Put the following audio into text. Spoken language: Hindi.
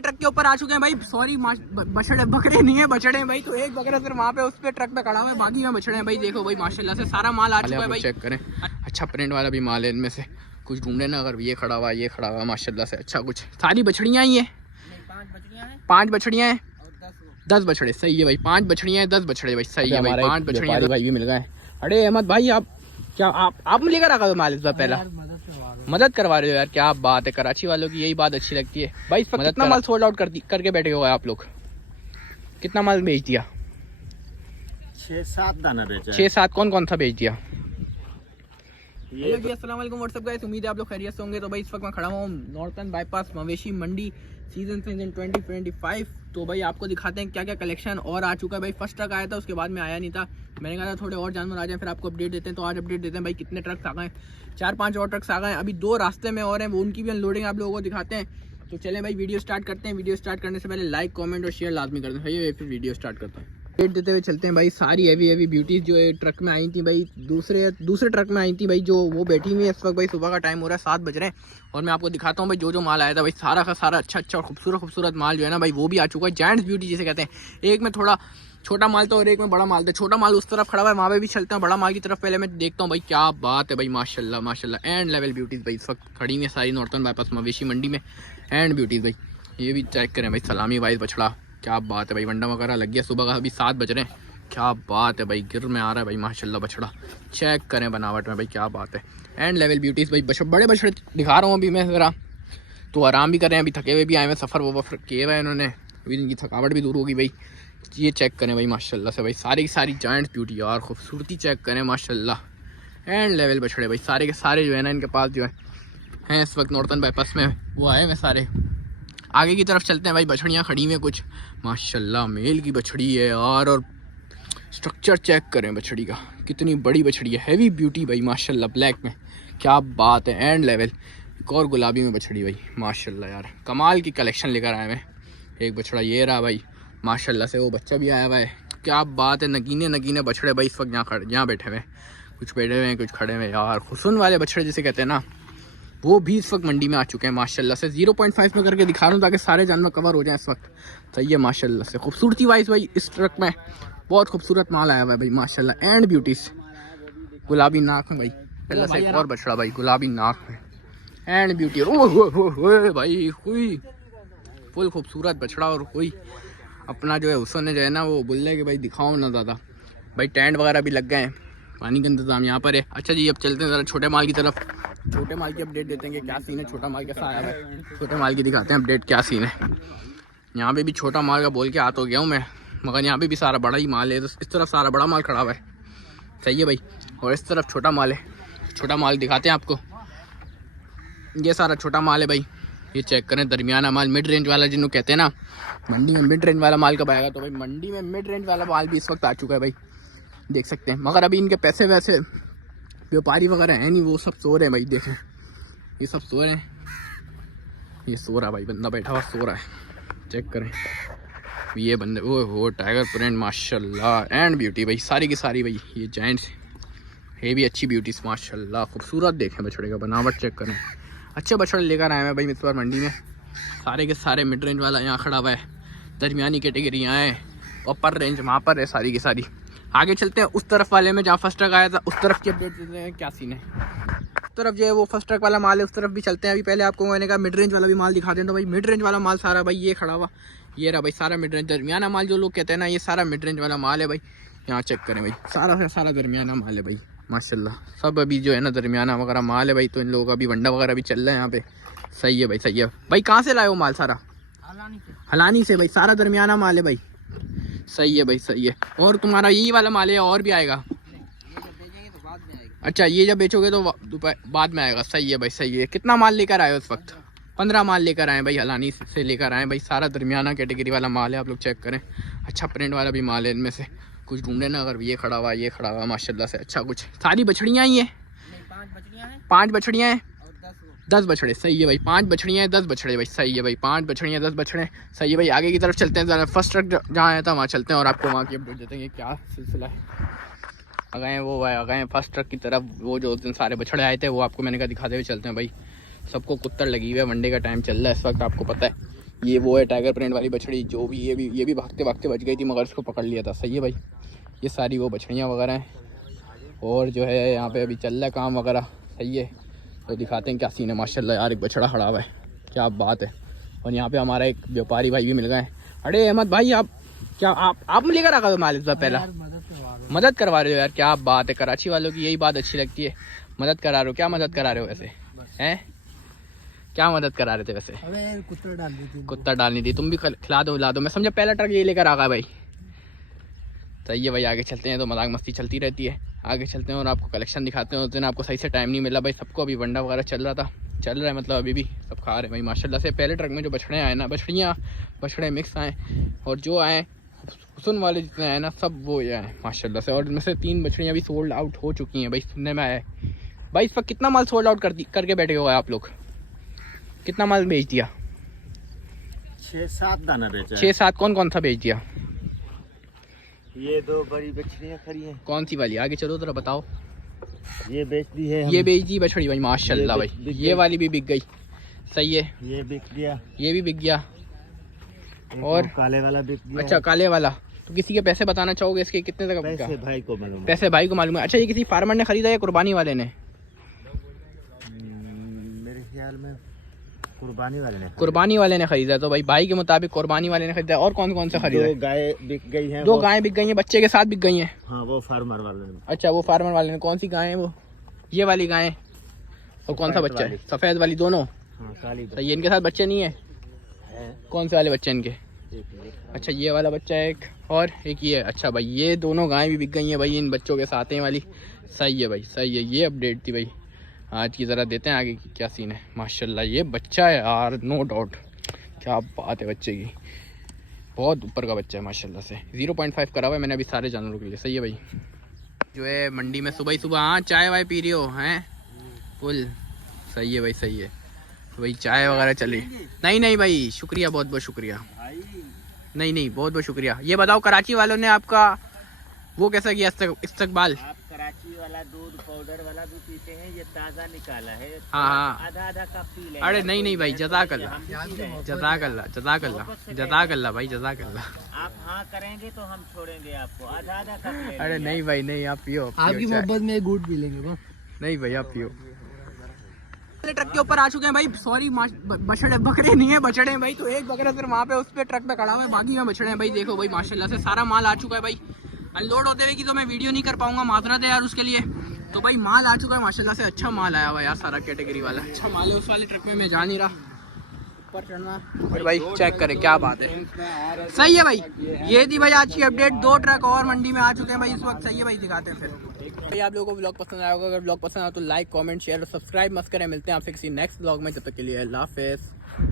ट्रक के ऊपर आ चुके हैं भाई। सॉरी बछड़े बकरे नहीं है, बछड़े हैं भाई। तो एक बकरा सिर्फ वहाँ पे उस पे ट्रक पे खड़ा हुआ है, बाकी में बछड़े हैं भाई। देखो भाई माशाल्लाह से सारा माल आ चुका है भाई। चेक करें, अच्छा प्रिंट वाला भी माल है। इनमें से कुछ ढूंढे ना, अगर ये खड़ा हुआ ये खड़ा हुआ माशाल्लाह से अच्छा। कुछ सारी बछड़ियाँ ही है, 5 बछड़ियाँ हैं 10 बछड़े। सही है भाई, 5 बछड़ियाँ हैं 10 बछड़े भाई। सही है भाई, 5 बछड़ियाँ भाई भी मिल गए। अरे अहमद भाई आप क्या आप लेकर आ गए माल इस बार? पहला मदद करवा रहे हो यार, क्या बात है। कराची वालों की यही बात अच्छी लगती है भाई। इस पर कितना माल सोल्ड आउट करके बैठे हो आप लोग? कितना माल बेच दिया? 6-7 दाना बेचा। 6-7 कौन सा बेच दिया? हेलो जी, अस्सलाम वालेकुम, व्हाट्सअप गाइस। उम्मीद है आप लोग खैरियत से होंगे। तो भाई इस वक्त मैं खड़ा हूँ नॉर्थन बाईपास मवेशी मंडी सीजन 2025। तो भाई आपको दिखाते हैं क्या क्या कलेक्शन और आ चुका है भाई। फर्स्ट ट्रक आया था, उसके बाद में आया नहीं था। मैंने कहा था थोड़े और जानवर आ जाए फिर आपको अपडेट देते हैं। तो आज अपडेट देते हैं भाई कितने ट्रक्स आ गए। 4-5 और ट्रक्स आ गए, अभी 2 रास्ते में और हैं, वो उनकी भी अनलोडिंग आप लोगों को दिखाते हैं। तो चलें भाई वीडियो स्टार्ट करते हैं। वीडियो स्टार्ट करने से पहले लाइक कमेंट और शेयर लाजमी कर दें भाई। फिर वीडियो स्टार्ट करते हैं, अपडेट देते हुए चलते हैं भाई। सारी हैवी ब्यूटीज जो ट्रक में आई थी भाई, दूसरे ट्रक में आई थी भाई, जो वो बैठी हुई है इस वक्त भाई। सुबह का टाइम हो रहा है, 7 बज रहे हैं और मैं आपको दिखाता हूँ भाई जो माल आया था भाई। सारा का सारा अच्छा और खूबसूरत माल जो है ना भाई, वो भी आ चुका है। जायंट्स ब्यूटी जिसे कहते हैं। एक में थोड़ा छोटा माल था और एक में बड़ा माल था। छोटा माल उस तरफ खड़ा हुआ है, वहाँ पे भी चलते हैं। बड़ा माल की तरफ पहले मैं देखता हूँ भाई। क्या बात है भाई, माशाल्लाह एंड लेवल ब्यूटीज भाई इस वक्त खड़ी हुई है सारी नॉर्थन बाईपास मवेशी मंडी में। एंड ब्यूटीज भाई, ये भी चेक करें भाई। सलामी वाइज बछड़ा, क्या बात है भाई। वंडा वगैरह लग गया सुबह का, अभी 7 बज रहे हैं। क्या बात है भाई, गिर में आ रहा है भाई माशाल्लाह बछड़ा। चेक करें बनावट में भाई, क्या बात है। एंड लेवल ब्यूटीज भाई, बड़े बछड़े दिखा रहा हूँ अभी मैं ज़रा। तो आराम भी कर रहे हैं, अभी थके हुए भी आए हुए, सफ़र वफ़र किए हुए हैं इन्होंने, अभी इनकी थकावट भी दूर होगी भाई। ये चेक करें भाई माशाल्लाह से भाई, सारी की सारी जायंट ब्यूटी यार, खूबसूरती चेक करें माशाल्लाह। एंड लेवल बछड़े भाई, सारे के सारे जो है ना इनके पास जो है इस वक्त नॉर्थन बाईपास में वो आए हुए सारे। आगे की तरफ चलते हैं भाई। बछड़ियाँ खड़ी हुई हैं कुछ माशाल्लाह, मेल की बछड़ी है यार। और स्ट्रक्चर चेक करें बछड़ी का, कितनी बड़ी बछड़ी है। हैवी ब्यूटी भाई माशाल्लाह, ब्लैक में, क्या बात है। एंड लेवल एक और गुलाबी में बछड़ी भाई माशाल्लाह यार, कमाल की कलेक्शन लेकर आए हैं। एक बछड़ा ये रहा भाई माशाल्लाह से, वो बच्चा भी आया हुआ है। क्या बात है, नगीने बछड़े भाई इस वक्त यहाँ बैठे हुए हैं। कुछ बैठे हुए हैं कुछ खड़े हुए हैं यार। हुस्न वाले बछड़े जिसे कहते हैं ना, वो भी इस वक्त मंडी में आ चुके हैं माशाल्लाह से। 0.5 में करके दिखा रहा हूँ ताकि सारे जानवर कवर हो जाएं इस वक्त। सही है माशाल्लाह से। खूबसूरती वाइज भाई इस ट्रक में बहुत खूबसूरत माल आया हुआ है भाई माशाल्लाह। एंड ब्यूटीज, गुलाबी नाक में भाई पहले से एक और बछड़ा भाई गुलाबी नाक में। एंड ब्यूटी ओ भाई, कोई फुल खूबसूरत बछड़ा। और कोई अपना जो है हुस्न जो है ना, वो बोल रहे कि भाई दिखाओ ना ज़्यादा भाई। टेंट वगैरह भी लग गए हैं, पानी का इंतज़ाम यहाँ पर है। अच्छा जी, अब चलते हैं ज़रा छोटे माल की तरफ। छोटे माल की अपडेट देते हैं कि क्या सीन है, छोटा माल कैसा आया है। छोटे माल की दिखाते हैं अपडेट क्या सीन है। यहाँ पे भी छोटा माल का बोल के आ तो गया हूँ मैं, मगर यहाँ पे भी सारा बड़ा ही माल है। तो इस तरफ सारा बड़ा माल खड़ा हुआ है, सही है भाई। और इस तरफ छोटा माल है। छोटा माल दिखाते हैं आपको। ये सारा छोटा माल है भाई, ये चेक करें। दरमियाना माल, मिड रेंज वाला जिन्हों कहते हैं ना, मंडी में मिड रेंज वाला माल कब आएगा। तो भाई मंडी में मिड रेंज वाला माल भी इस वक्त आ चुका है भाई, देख सकते हैं। मगर अभी इनके पैसे वैसे व्यापारी वगैरह हैं नहीं, वो सब सो रहे हैं भाई। देखें ये सब सो रहे हैं, ये सो रहा भाई, बंदा बैठा हुआ सो रहा है। चेक करें ये बंदे, वो टाइगर प्रिंट माशाल्लाह। एंड ब्यूटी भाई, सारी की सारी भाई ये जायंट्स है भी अच्छी ब्यूटीज माशाल्लाह। खूबसूरत देखें बछड़े का बनावट चेक करें। अच्छे बछड़े लेकर आए हैं भाई इस बार मंडी में। सारे के सारे मिड रेंज वाला यहाँ खड़ा हुआ है, दरमियानी कैटेगरी यहाँ है, अपर रेंज वहाँ पर है सारी की सारी। आगे चलते हैं उस तरफ वाले में जहाँ फर्स्ट ट्रक आया था, उस तरफ की अपडेट देते हैं क्या सीन है। उस तरफ जो है वो फर्स्ट ट्रक वाला माल है, उस तरफ भी चलते हैं। अभी पहले आपको मैंने कहा मिड रेंज वाला भी माल दिखा दें। तो भाई मिड रेंज वाला माल सारा भाई ये खड़ा हुआ, ये रहा भाई सारा मिड रेंज। दरमियाना माल जो लोग कहते हैं ना, ये सारा मिड रेंज वाला माल है भाई। यहाँ चेक करें भाई, सारा दरमियाना माल है भाई माशाल्लाह। सब अभी जो है ना दरमियाना वगैरह माल है भाई। तो इन लोगों का भी वंडा वगैरह भी चल रहा है यहाँ पे। सही है भाई, सही है भाई। कहाँ से लाए हो माल? सारा हलानी से भाई, सारा दरमियाना माल है भाई। सही है भाई, सही है। और तुम्हारा यही वाला माल है और भी आएगा? अच्छा, ये जब बेचोगे तो बाद में आएगा। सही है भाई, सही है। कितना माल लेकर आए हो इस वक्त? 15 माल लेकर आए भाई, हलानी से लेकर आए भाई। सारा दरमियाना कैटेगरी वाला माल है, आप लोग चेक करें। अच्छा प्रिंट वाला भी माल है। इनमें से कुछ ढूंढे ना, अगर ये खड़ा हुआ माशाल्लाह से अच्छा। कुछ सारी बछड़ियाँ ही हैं, 5 बछड़ियाँ हैं 10 बछड़े। सही है भाई, 5 बछड़ियाँ हैं 10 बछड़े भाई। सही है भाई, 5 बछड़ियाँ 10 बछड़े। सही है भाई। आगे की तरफ चलते हैं ज़रा। फर्स्ट ट्रक जहाँ आया था वहाँ चलते हैं और आपको वहाँ की अपडेट देते हैं क्या सिलसिला है। आ गए फर्स्ट ट्रक की तरफ। वो जो उस दिन सारे बछड़े आए थे वो आपको मैंने कहा दिखाते हुए चलते हैं भाई। सबको कुत्तर लगी हुई है, मंडे का टाइम चल रहा है इस वक्त, आपको पता है। ये वो है टाइगर प्रिंट वाली बछड़ी, जो भी ये भी भागते भागते बच गई थी मगर इसको पकड़ लिया था। सही है भाई, ये सारी वो बछड़ियाँ वगैरह हैं। और जो है यहाँ पे अभी चल रहा है काम वगैरह। सही है, तो दिखाते हैं क्या सीन है। माशाल्लाह यार, एक बछड़ा खड़ा हुआ है, क्या बात है। और यहाँ पे हमारा एक व्यापारी भाई भी मिल गए। अरे अहमद भाई, आप क्या आप लेकर आ गए माल इस बार? पहला मदद करवा रहे हो यार, क्या बात है। कराची वालों की यही बात अच्छी लगती है, मदद करा रहे हो। क्या मदद करा रहे हो वैसे हैं? क्या मदद करा रहे थे वैसे? अबे कुत्ता डालनी थी, तुम भी खिला दो ला दो। मैं समझा पहला ट्रक ये लेकर आ गया भाई। सही है भाई, आगे चलते हैं, तो मजाक मस्ती चलती रहती है। आगे चलते हैं और आपको कलेक्शन दिखाते हैं। उस दिन आपको सही से टाइम नहीं मिला भाई, सबको अभी वंडा वगैरह चल रहा है, मतलब अभी भी सब खा रहे हैं भाई माशाल्लाह से। पहले ट्रक में जो बछड़े आए ना, बछड़े मिक्स आए, और जो आए हुसन वाले जितने आए ना, सब वो ये आए माशाल्लाह से। और इनमें से 3 बछड़ियाँ भी सोल्ड आउट हो चुकी हैं भाई, सुनने में आया है भाई। इस वक्त कितना माल सोल्ड आउट करके बैठे हुए आप लोग? कितना माल बेच दिया? 6-7 दाना बेचा। 6-7 कौन सा बेच दिया? ये 2 बड़ी बछड़ियाँ खड़ी हैं। कौन सी वाली? आगे चलो जरा बताओ। ये बेच दी है, ये बेच दी बछड़ी भाई माशाल्लाह भाई। ये वाली भी बिक गई। सही है, ये बिक गया, ये भी बिक गया। और काले वाला बिक गया। अच्छा, काले वाला। तो किसी के पैसे बताना चाहोगे इसके कितने तक बिका? पैसे भाई को मालूम। पैसे भाई को मालूम है। अच्छा, ये किसी फार्मर ने खरीदा या कुर्बानी वाले ने? मेरे ख्याल में कुर्बानी वाले ने खरीदा। तो भाई के मुताबिक कुर्बानी वाले ने खरीदा। और कौन से खरीदा? 2 गाय बिक गई हैं। 2 गायें बिक गई हैं, बच्चे के साथ बिक गई हैं। हाँ, वो फार्मर वाले ने। अच्छा, वो फार्मर वाले ने। कौन सी गाय है वो? ये वाली गाय। और कौन सा बच्चा है? सफेद वाली दोनों। हाँ, काली। तो ये इनके साथ बच्चे नहीं है? कौन से वाले बच्चे इनके? अच्छा, ये वाला बच्चा है एक, और एक ये। अच्छा भाई, ये दोनों गायें भी बिक गई हैं भाई इन बच्चों के साथ हैं वाली। सही है भाई, सही है। ये अपडेट थी भाई आज की। ज़रा देते हैं आगे की क्या सीन है। माशाल्लाह ये बच्चा है यार, नो डाउट, क्या बात है बच्चे की, बहुत ऊपर का बच्चा है माशाल्लाह से। 0.5 करा हुआ है मैंने अभी सारे जानवरों के लिए। सही है भाई। जो है मंडी में सुबह ही सुबह, हाँ चाय वाय पी रही हो हैं फुल? सही है भाई, सही है। तो भाई चाय वगैरह चली? नहीं भाई, शुक्रिया, बहुत बहुत शुक्रिया। नहीं, बहुत बहुत शुक्रिया। ये बताओ, कराची वालों ने आपका वो कैसा किया इस्तकबाल? आप कराची वाला दूध पाउडर वाला भी पीते हैं, ये ताज़ा निकाला है। हाँ, आधा कप पी लेंगे। अरे नहीं भाई, जज़ाकल्लाह भाई, जज़ाकल्लाह। आप हाँ करेंगे तो हम छोड़ेंगे आपको, आधा कप ले। अरे नहीं भाई, नहीं, आप पियो। आपकी मोहब्बत में गुड पी लेंगे बस। नहीं भाई, आप पियो। ट्रक के ऊपर आ चुके हैं भाई। सॉरी, बछड़े बकरे नहीं है, बछड़े हैं भाई। तो एक बकरा सिर्फ वहाँ पे उस पे ट्रक पे खड़ा हुआ है, बाकी में बछड़े हैं भाई। देखो भाई माशाल्लाह से सारा माल आ चुका है भाई। अनलोड होते हुए की तो मैं वीडियो नहीं कर पाऊंगा, माजरत है यार उसके लिए। तो भाई माल आ चुका है माशाल्लाह से, अच्छा माल आया हुआ यार, सारा कैटेगरी वाला अच्छा माल है। उस वाले ट्रक में मैं जा नहीं रहा ऊपर चढ़ना। और भाई चेक करें क्या बात है। सही है भाई, ये थी भाई आज की अपडेट। 2 ट्रक और मंडी में आ चुके हैं भाई इस वक्त। सही है भाई, दिखाते हैं फिर भाई। आप लोगों को व्लॉग पसंद आया होगा, अगर व्लॉग पसंद आया तो लाइक कमेंट शेयर और सब्सक्राइब मत करें। मिलते हैं आपसे किसी नेक्स्ट व्लॉग में, जब तक के लिए अल्लाह हाफिज़।